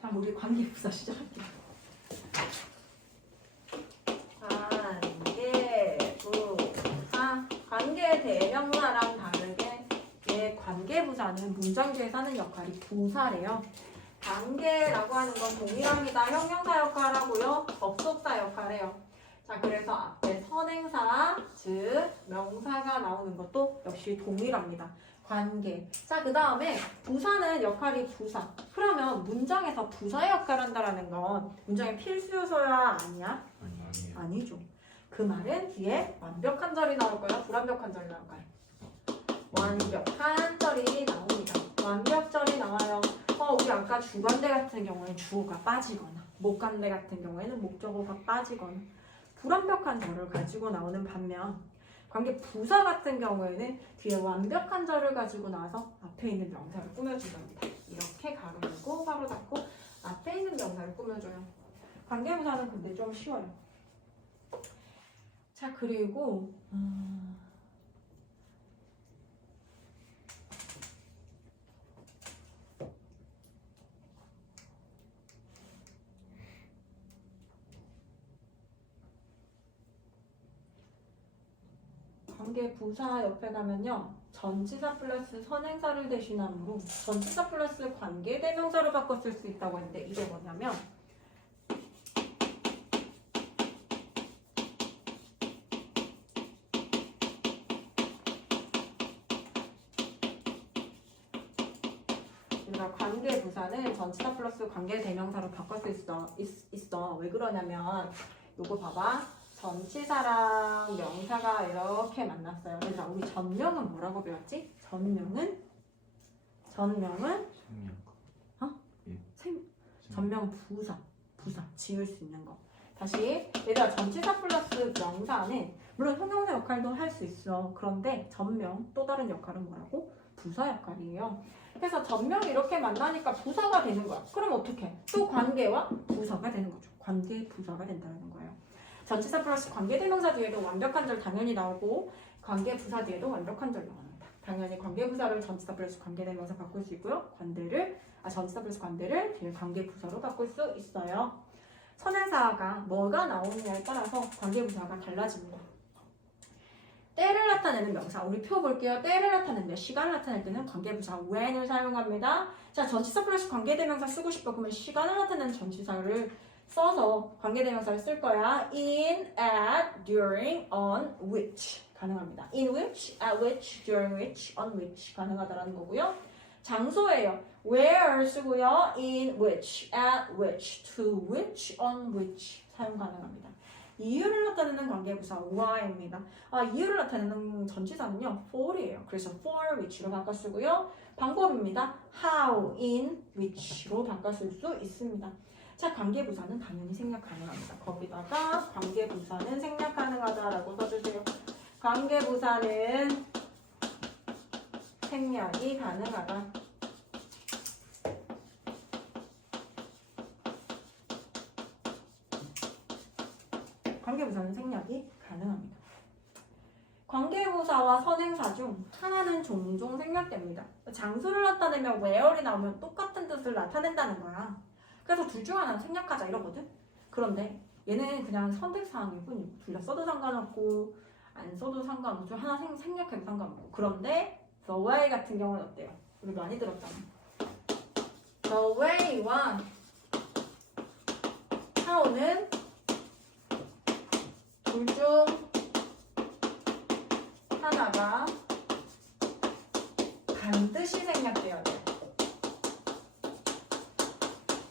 자, 우리 관계부사 시작할게요. 관계 대명사랑 다르게 얘 관계부사는 문장지에서 하는 역할이 부사래요. 관계라고 하는 건 동일합니다. 형용사 역할하고요. 접속사 역할해요. 자, 그래서 앞에 선행사, 즉 명사가 나오는 것도 역시 동일합니다. 관계. 자, 그 다음에 부사는 역할이 부사. 그러면 문장에서 부사 역할 한다라는 건 문장의 필수 요소야 아니야? 아니에요. 아니죠. 그 말은 뒤에 완벽한 절이 나올까요? 불완벽한 절이 나올까요? 완벽한 절이 나옵니다. 완벽절이 나와요. 우리 아까 주관대 같은 경우에 주어가 빠지거나 목관대 같은 경우에는 목적어가 빠지거나 불완벽한 절을 가지고 나오는 반면 관계 부사 같은 경우에는 뒤에 완벽한 절을 가지고 나와서 앞에 있는 명사를 꾸며준답니다. 이렇게 가로 열고 가로 닫고 앞에 있는 명사를 꾸며줘요. 관계 부사는 근데 좀 쉬워요. 자, 그리고 관계 부사 옆에 가면요. 전치사 플러스 선행사를 대신함으로 전치사 플러스 관계 대명사로 바꿔 쓸 수 있다고 했는데 이게 뭐냐면 우리가 관계 부사는 전치사 플러스 관계 대명사로 바꿀 수 있어. 왜 그러냐면 요거 봐봐. 전치사랑 명사가 이렇게 만났어요. 얘들아, 우리 전명은 뭐라고 배웠지? 전명은 전명 부사 지을 수 있는 거. 다시 얘들아, 전치사 플러스 명사는 물론 형용사 역할도 할 수 있어. 그런데 전명 또 다른 역할은 뭐라고? 부사 역할이에요. 그래서 전명이 이렇게 만나니까 부사가 되는 거야. 그럼 어떻게? 또 관계와 부사가 되는 거죠. 관계 부사가 된다는 거예요. 전치사 플러스 관계대명사 뒤에도 완벽한 절 당연히 나오고 관계 부사 뒤에도 완벽한 절 나옵니다. 당연히 관계 부사를 전치사 플러스 관계대명사 바꿀 수 있고요. 전치사 플러스 관계를 뒤에 관계 부사로 바꿀 수 있어요. 선행사가 뭐가 나오느냐에 따라서 관계 부사가 달라집니다. 때를 나타내는 명사, 우리 표 볼게요. 때를 나타내는데 시간을 나타낼 때는 관계부사 when을 사용합니다. 자, 전치사 플러스 관계대명사 쓰고 싶어. 그러면 시간을 나타내는 전치사를 써서 관계대명사를 쓸 거야. in, at, during, on, which 가능합니다. in which, at which, during which, on which 가능하다라는 거고요. 장소예요. where 쓰고요. in which, at which, to which, on which 사용 가능합니다. 이유를 나타내는 관계부사 why입니다. 이유를 나타내는 전치사는요 for이에요. 그래서 for which로 바꿔 쓰고요. 방법입니다. how, in, which로 바꿔 쓸 수 있습니다. 자, 관계부사는 당연히 생략 가능합니다. 거기다가 관계부사는 생략 가능하다라고 써주세요. 관계부사는 생략이 가능하다. 관계부사는 생략이 가능합니다. 관계부사와 선행사 중 하나는 종종 생략됩니다. 장소를 나타내면 where이 나오면 똑같은 뜻을 나타낸다는 거야. 그래서 둘 중 하나는 생략하자 이러거든. 그런데 얘는 그냥 선택사항일 뿐이고 둘 다 써도 상관없고 안 써도 상관없고 하나 생략해도 상관없고. 그런데 the way 같은 경우는 어때요? 우리 많이 들었잖아. the way와 how는 둘 중 하나가 반드시 생략돼야 돼요.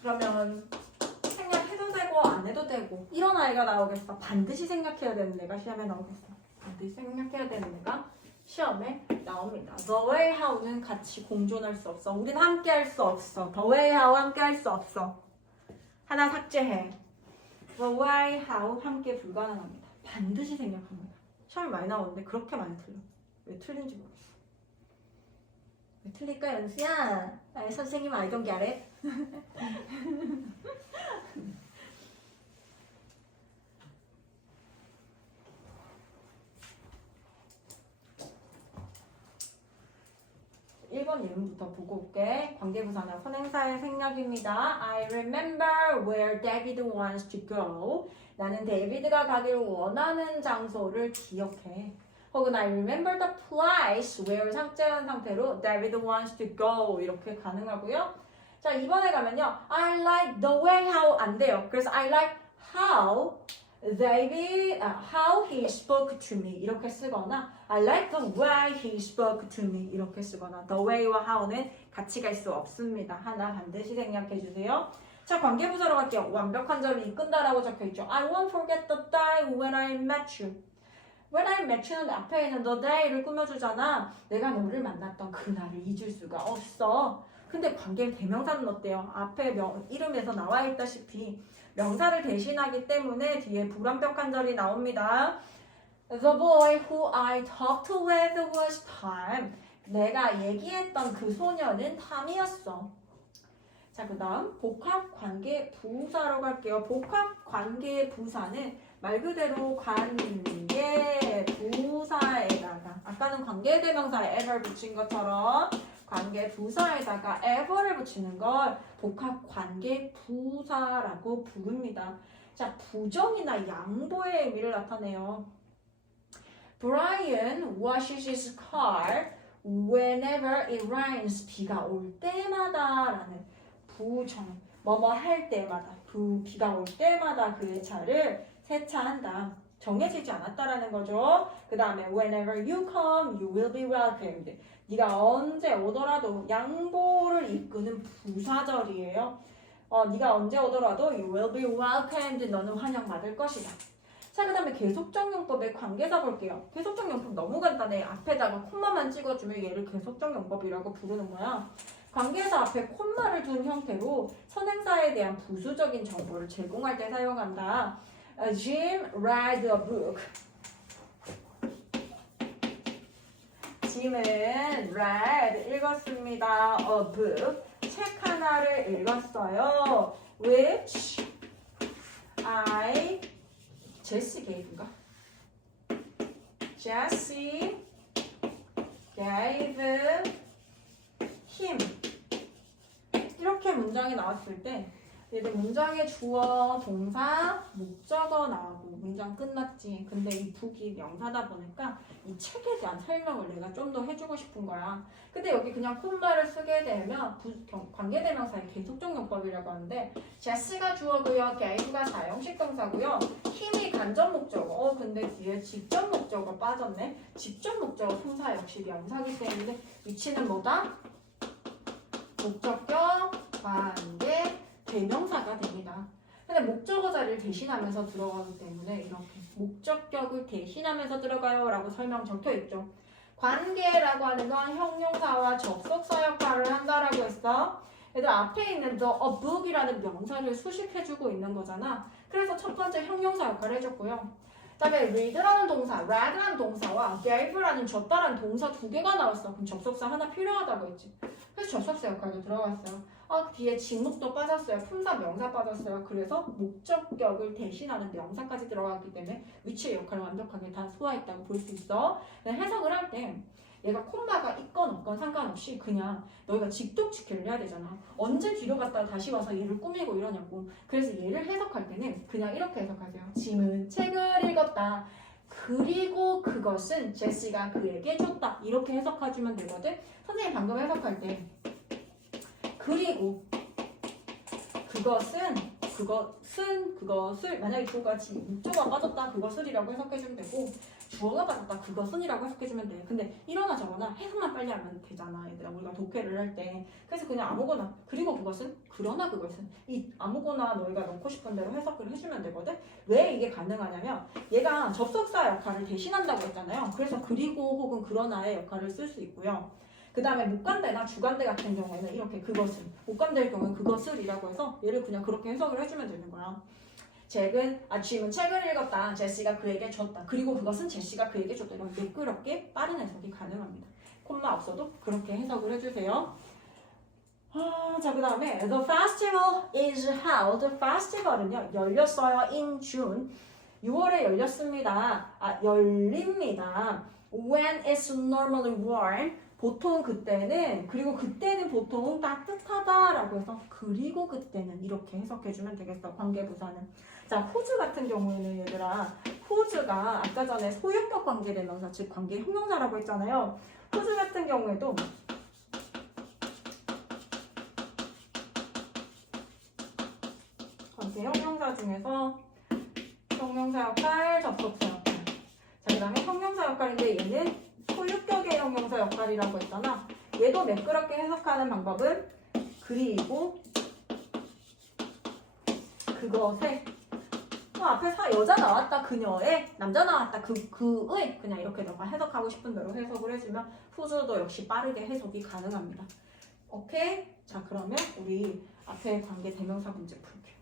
그러면 생략해도 되고 안 해도 되고 이런 아이가 나오겠어. 반드시 생략해야 되는 애가 시험에 나오겠어. 반드시 생략해야 되는 애가 시험에 나옵니다. The way, how는 같이 공존할 수 없어. 우린 함께 할 수 없어. The way, how 함께 할 수 없어. 하나 삭제해. The way, how 함께 불가능합니다. 반드시 생략합니다. 시험이 많이 나오는데 그렇게 많이 틀려. 왜 틀린지 모르겠어. 왜 틀릴까, 연수야? 선생님, I don't get it. (1번) 예문부터 보고 올게. 관계부사는 선행사의 생략입니다. I remember where David wants to go. 나는 데이비드가 가기를 원하는 장소를 기억해. 혹은 I remember the place where 삭제한 상태로 David wants to go 이렇게 가능하고요. 자, 이번에 가면요. I like the way how 안 돼요. 그래서 I like how how he spoke to me 이렇게 쓰거나 I like the way he spoke to me 이렇게 쓰거나 the way와 how는 같이 갈 수 없습니다. 하나 반드시 생략해 주세요. 자, 관계부사로 갈게요. 완벽한 절을 이끈다라고 적혀있죠. I won't forget the day when I met you. When I met you는 앞에 있는 the day를 꾸며주잖아. 내가 너를 만났던 그날을 잊을 수가 없어. 근데 관계 대명사는 어때요? 앞에 이름에서 나와 있다시피 명사를 대신하기 때문에 뒤에 불완벽한 절이 나옵니다. The boy who I talked with was Tom. 내가 얘기했던 그 소녀는 탐이었어. 자, 그 다음 복합관계부사로 갈게요. 복합관계부사는 말 그대로 관계부사에다가 아까는 관계대명사에 ever 붙인 것처럼 관계부사에다가 ever를 붙이는 걸 복합관계부사라고 부릅니다. 자, 부정이나 양보의 의미를 나타내요. Brian washes his car whenever it rains. 비가 올 때마다 라는 부정, 뭐뭐 할 때마다, 비가 올 때마다 그의 차를 세차한다. 정해지지 않았다라는 거죠. 그 다음에 whenever you come, you will be welcomed. 네가 언제 오더라도 양보를 이끄는 부사절이에요. 네가 언제 오더라도 you will be welcomed. 너는 환영받을 것이다. 자, 그 다음에 계속적 용법의 관계사 볼게요. 계속적 용법 너무 간단해. 앞에다가 콤마만 찍어주면 얘를 계속적 용법이라고 부르는 거야. 관계사 앞에 콤마를 둔 형태로 선행사에 대한 부수적인 정보를 제공할 때 사용한다. Jim read a book. 짐은 read 읽었습니다. A book 책 하나를 읽었어요. Which Jesse gave인가? Jesse gave him. 이렇게 문장이 나왔을 때 얘들 문장에 주어, 동사, 목적어 나오고 문장 끝났지. 근데 이 book이 명사다 보니까 이 책에 대한 설명을 내가 좀 더 해주고 싶은 거야. 근데 여기 그냥 콤마를 쓰게 되면 관계대명사의 계속적 용법이라고 하는데 제시가 주어고요, gave가 사형식 동사고요, 힘이 간접 목적어. 근데 뒤에 직접 목적어 빠졌네. 직접 목적어 동사 역시 명사기 때문에 위치는 뭐다? 목적격, 관계, 대명사가 됩니다. 근데 목적어 자리를 대신하면서 들어가기 때문에 이렇게 목적격을 대신하면서 들어가요 라고 설명 적혀 있죠. 관계라고 하는 건 형용사와 접속사 역할을 한다라고 했어. 얘들 앞에 있는 the a book이라는 명사를 수식해주고 있는 거잖아. 그래서 첫 번째 형용사 역할을 해줬고요. 그 다음에 read라는 동사, read라는 동사와 gave라는 줬다라는 동사 두 개가 나왔어. 그럼 접속사 하나 필요하다고 했지. 그래서 접속사 역할도 들어갔어요. 뒤에 직목도 빠졌어요. 품사 명사 빠졌어요. 그래서 목적격을 대신하는 명사까지 들어갔기 때문에 위치의 역할을 완벽하게 다 소화했다고 볼 수 있어. 해석을 할 때 얘가 콤마가 있건 없건 상관없이 그냥 너희가 직독지켜를 해야 되잖아. 언제 뒤로 갔다가 다시 와서 얘를 꾸미고 이러냐고. 그래서 얘를 해석할 때는 그냥 이렇게 해석하세요. 짐은 책을 읽었다. 그리고 그것은 제시가 그에게 줬다. 이렇게 해석해주면 되거든. 선생님 방금 해석할 때 그리고 그것을 만약에 주어가 목적어가 빠졌다 그것을이라고 해석해주면 되고 주어가 빠졌다 그것은이라고 해석해주면 돼. 근데 이러나 저러나 해석만 빨리 하면 되잖아 얘들아. 우리가 독해를 할 때. 그래서 그냥 아무거나 그리고 그것은 그러나 그것은 이 아무거나 너희가 넣고 싶은 대로 해석을 해주면 되거든. 왜 이게 가능하냐면 얘가 접속사 역할을 대신한다고 했잖아요. 그래서 그리고 혹은 그러나의 역할을 쓸 수 있고요. 그 다음에 목간대나 주간대 같은 경우에는 이렇게 그것을, 목간대의 경우는 그것을이라고 해서 얘를 그냥 그렇게 해석을 해주면 되는 거야. 짐은 책을 읽었다. 제시가 그에게 줬다. 그리고 그것은 제시가 그에게 줬다. 이런 매끄럽게 빠른 해석이 가능합니다. 콤마 없어도 그렇게 해석을 해주세요. 자, 그 다음에 The festival is held. festival은요 열렸어요. in June. 6월에 열렸습니다. 열립니다. When it's normally warm. 보통 그때는 그리고 그때는 보통 따뜻하다라고 해서 그리고 그때는 이렇게 해석해주면 되겠어. 관계부사는. 자, whose 같은 경우에는 얘들아 whose가 아까 전에 소유격 관계대명사 즉 관계 형용사라고 했잖아요. whose 같은 경우에도 관계 형용사 중에서 형용사 역할, 접속사 역할. 자, 그 다음에 형용사 역할인데 얘는 소유격의 형용사 역할이라고 했잖아. 얘도 매끄럽게 해석하는 방법은 그리고 그것에 앞에 여자 나왔다 그녀의, 남자 나왔다 그의 그냥 이렇게 너가 해석하고 싶은 대로 해석을 해주면 후주도 역시 빠르게 해석이 가능합니다. 오케이? 자, 그러면 우리 앞에 관계 대명사 문제 풀게요.